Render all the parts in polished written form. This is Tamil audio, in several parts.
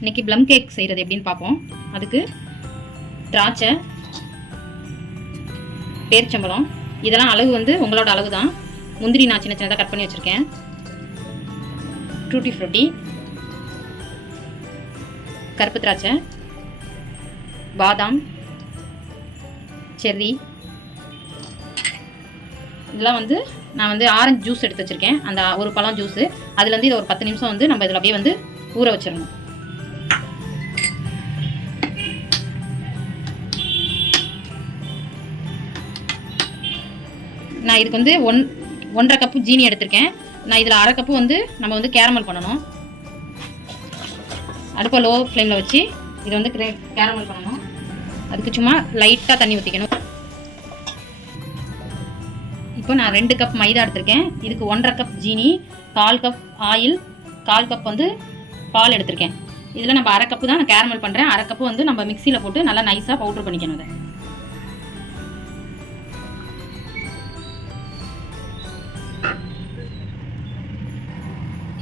இன்றைக்கி ப்ளம் கேக் செய்கிறது எப்படின்னு பார்ப்போம். அதுக்கு திராட்சை, பேரிச்சம்பழம் இதெல்லாம் அளவு வந்து உங்களோட அளவு தான். முந்திரி நான் சின்ன சின்னதாக கட் பண்ணி வச்சுருக்கேன். டூட்டி ஃப்ரூட்டி, கருப்பு திராட்சை, பாதாம், செர்ரி, இதெல்லாம் வந்து நான் வந்து ஆரஞ்சு ஜூஸ் எடுத்து வச்சுருக்கேன். அந்த ஒரு பழம் ஜூஸு அதுலேருந்து இதை ஒரு 10 நிமிஷம் வந்து நம்ம இதில் அப்படியே வந்து ஊற வச்சிடணும். நான் இதுக்கு வந்து 1.5 கப்பு ஜீனி எடுத்திருக்கேன். நான் இதில் 1/2 கப்பு வந்து நம்ம வந்து கேரமல் பண்ணணும். அடுப்பை லோ ஃப்ளேமில் வச்சு இதை வந்து கேரமல் பண்ணணும். அதுக்கு சும்மா லைட்டாக தண்ணி ஊற்றிக்கணும். இப்போ நான் 2 கப் மைதா எடுத்திருக்கேன். இதுக்கு 1.5 கப் ஜீனி, 1/4 கப் ஆயில், 1/4 கப் வந்து பால் எடுத்திருக்கேன். இதில் நம்ம 1/2 கப்பு தான் நான் கேரமல் பண்ணுறேன். 1/2 கப்பு வந்து நம்ம மிக்சியில் போட்டு நல்லா நைஸாக பவுட்ரு பண்ணிக்கணும். அதை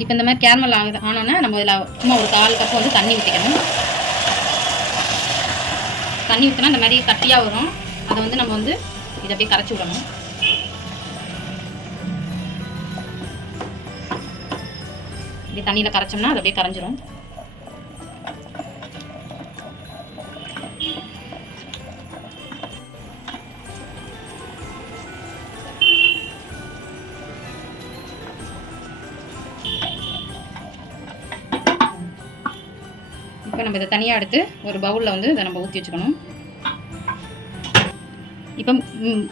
இப்போ இந்த மாதிரி கேரமல் ஆனோன்னா நம்ம இதில் சும்மா ஒரு 1/4 கப்பு வந்து தண்ணி ஊற்றிக்கணும். தண்ணி ஊற்றினா இந்த மாதிரி கட்டியாக வரும். அதை வந்து நம்ம வந்து இதை அப்படியே கரைச்சி விடணும். இப்படி தண்ணியில் கரைச்சோம்னா அது அப்படியே கரைஞ்சிரும். இப்போ நம்ம இதை தனியாக எடுத்து ஒரு பவுலில் வந்து இதை நம்ம ஊற்றி வச்சுக்கணும். இப்போ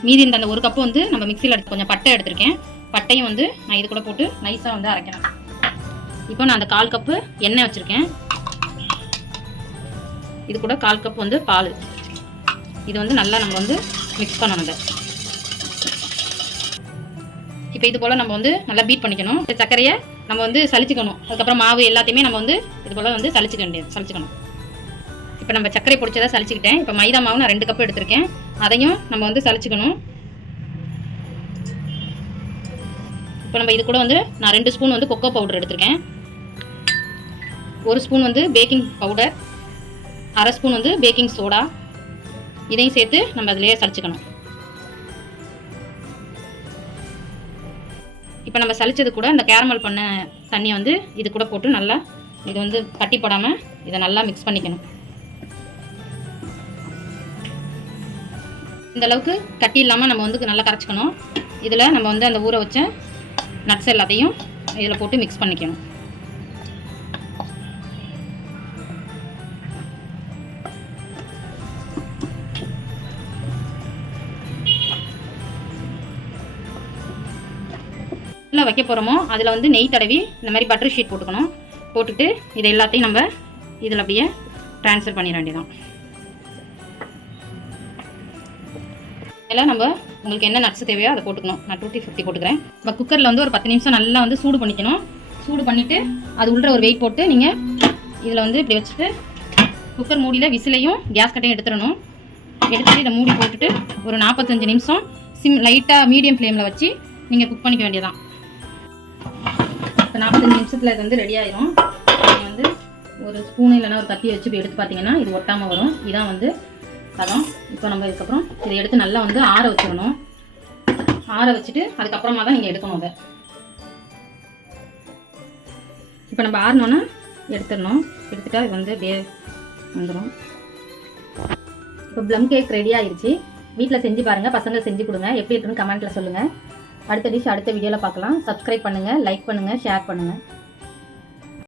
மீதி இந்த அந்த 1 கப்பு வந்து நம்ம மிக்சியில் எடுத்து கொஞ்சம் பட்டை எடுத்திருக்கேன். பட்டையும் வந்து நான் இது கூட போட்டு நைஸாக வந்து அரைக்கணும். இப்போ நான் அந்த 1/4 கப்பு எண்ணெய் வச்சுருக்கேன். இது கூட 1/4 கப் வந்து பால். இது வந்து நல்லா நம்ம வந்து மிக்ஸ் பண்ணணும். இதை இப்போ இது போல் நம்ம வந்து நல்லா பீட் பண்ணிக்கணும். சர்க்கரையை நம்ம வந்து சலிச்சுக்கணும். அதுக்கப்புறம் மாவு எல்லாத்தையுமே நம்ம வந்து இது போல் வந்து சலிச்சுக்கணும். இப்போ நம்ம சர்க்கரை பிடிச்சதை சலிச்சுக்கிட்டேன். இப்போ மைதா மாவு நான் 2 கப்பு எடுத்திருக்கேன். அதையும் நம்ம வந்து சலிச்சுக்கணும். இப்போ நம்ம இது கூட வந்து நான் 2 ஸ்பூன் வந்து கொக்கோ பவுடர் எடுத்திருக்கேன். 1 ஸ்பூன் வந்து பேக்கிங் பவுடர், 1/2 ஸ்பூன் வந்து பேக்கிங் சோடா, இதையும் சேர்த்து நம்ம அதிலேயே சலிச்சுக்கணும். இப்போ நம்ம சலிச்சது கூட இந்த கேரமல் பண்ண தண்ணியை வந்து இது கூட போட்டு நல்லா இது வந்து கட்டி போடாமல் இதை நல்லா மிக்ஸ் பண்ணிக்கணும். இந்த அளவுக்கு கட்டி இல்லாமல் நம்ம வந்து நல்லா கரைச்சிக்கணும். இதில் நம்ம வந்து அந்த ஊற வச்ச நட்ஸ் எல்லாத்தையும் இதில் போட்டு மிக்ஸ் பண்ணிக்கணும். வைக்க போகிறோமோ அதில் வந்து நெய் தடவி இந்த மாதிரி பட்டர் ஷீட் போட்டுக்கணும். போட்டுட்டு இதை எல்லாத்தையும் நம்ம இதில் அப்படியே ட்ரான்ஸ்ஃபர் பண்ணிட வேண்டியதான். இதில் நம்ம உங்களுக்கு என்ன நட்ஸ் தேவையோ அதை போட்டுக்கணும். நான் டூட்டி ஃப்ரூட்டி போட்டுக்கிறேன். இப்போ குக்கரில் வந்து ஒரு 10 நிமிஷம் நல்லா வந்து சூடு பண்ணிக்கணும். சூடு பண்ணிவிட்டு அது உள்ள ஒரு வெயிட் போட்டு நீங்கள் இதில் வந்து இப்படி வச்சுட்டு குக்கர் மூடியில் விசிலையும் கேஸ் கட்டையும் எடுத்துடணும். எடுத்துகிட்டு இதை மூடி போட்டுட்டு ஒரு 45 நிமிஷம் லைட்டாக மீடியம் ஃப்ளேமில் வச்சு நீங்கள் குக் பண்ணிக்க வேண்டியதான். இப்போ 45 நிமிஷத்தில் இது வந்து ரெடி ஆயிரும். நீங்கள் வந்து ஒரு ஸ்பூனு இல்லைனா ஒரு கத்தியை வச்சு எடுத்து பார்த்தீங்கன்னா இது ஒட்டாமல் வரும். இதான் வந்து பதம். இப்போ நம்ம இதுக்கப்புறம் இதை எடுத்து நல்லா வந்து ஆற வச்சுக்கணும். ஆற வச்சுட்டு அதுக்கப்புறமா தான் நீங்கள் எடுக்கணும். அதை இப்போ நம்ம ஆறினோன்னா எடுத்துடணும். எடுத்துட்டா இது வந்து அப்படியே வந்துடும். இப்போ ப்ளம் கேக் ரெடி ஆயிடுச்சு. வீட்டில் செஞ்சு பாருங்கள். பசங்க செஞ்சு கொடுங்க. எப்படி இருக்குன்னு கமெண்ட்டில் சொல்லுங்கள். அடுத்த டிஷ் அடுத்த வீடியோவில் பார்க்கலாம். சப்ஸ்கிரைப் பண்ணுங்கள், லைக் பண்ணுங்கள், ஷேர் பண்ணுங்கள்.